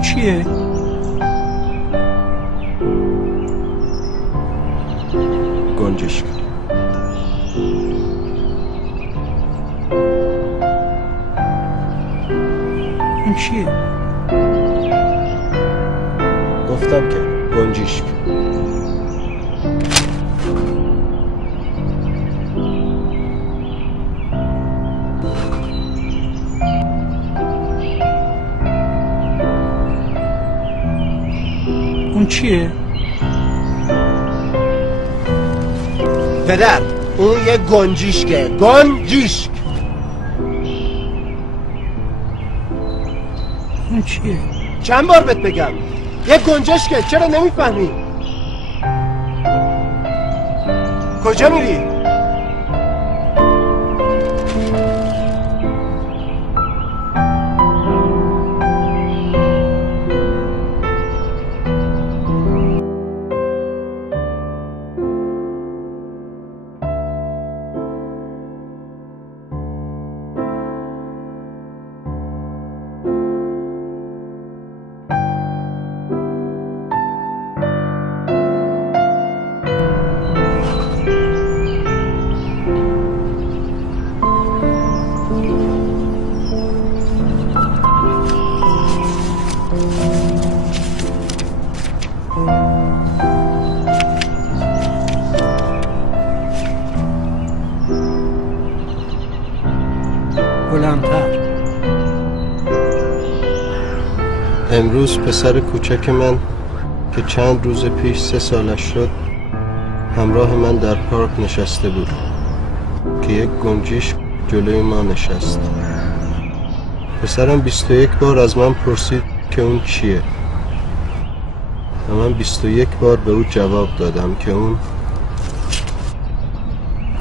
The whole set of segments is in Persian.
اون چیه؟ گنجشک. اون چیه؟ گفتم که گنجشک. اون چیه؟ پدر اون یه گنجشکه. گنجشک. اون چیه؟ چند بار بهت بگم یه گنجشکه، چرا نمیفهمی؟ کجا میری؟ بلندتر. امروز پسر کوچک من که چند روز پیش 3 سالش شد همراه من در پارک نشسته بود که یک گنجشک جلوی ما نشست. پسرم 21 بار از من پرسید که اون چیه و من 21 بار به او جواب دادم که اون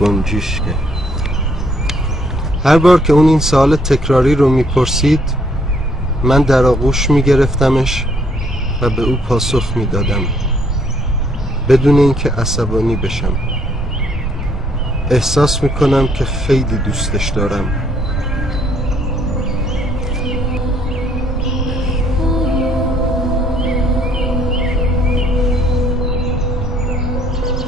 گنجشکه. هر بار که اون این سوال تکراری رو میپرسید من در آغوش میگرفتمش و به او پاسخ میدادم بدون اینکه عصبانی بشم. احساس میکنم که خیلی دوستش دارم.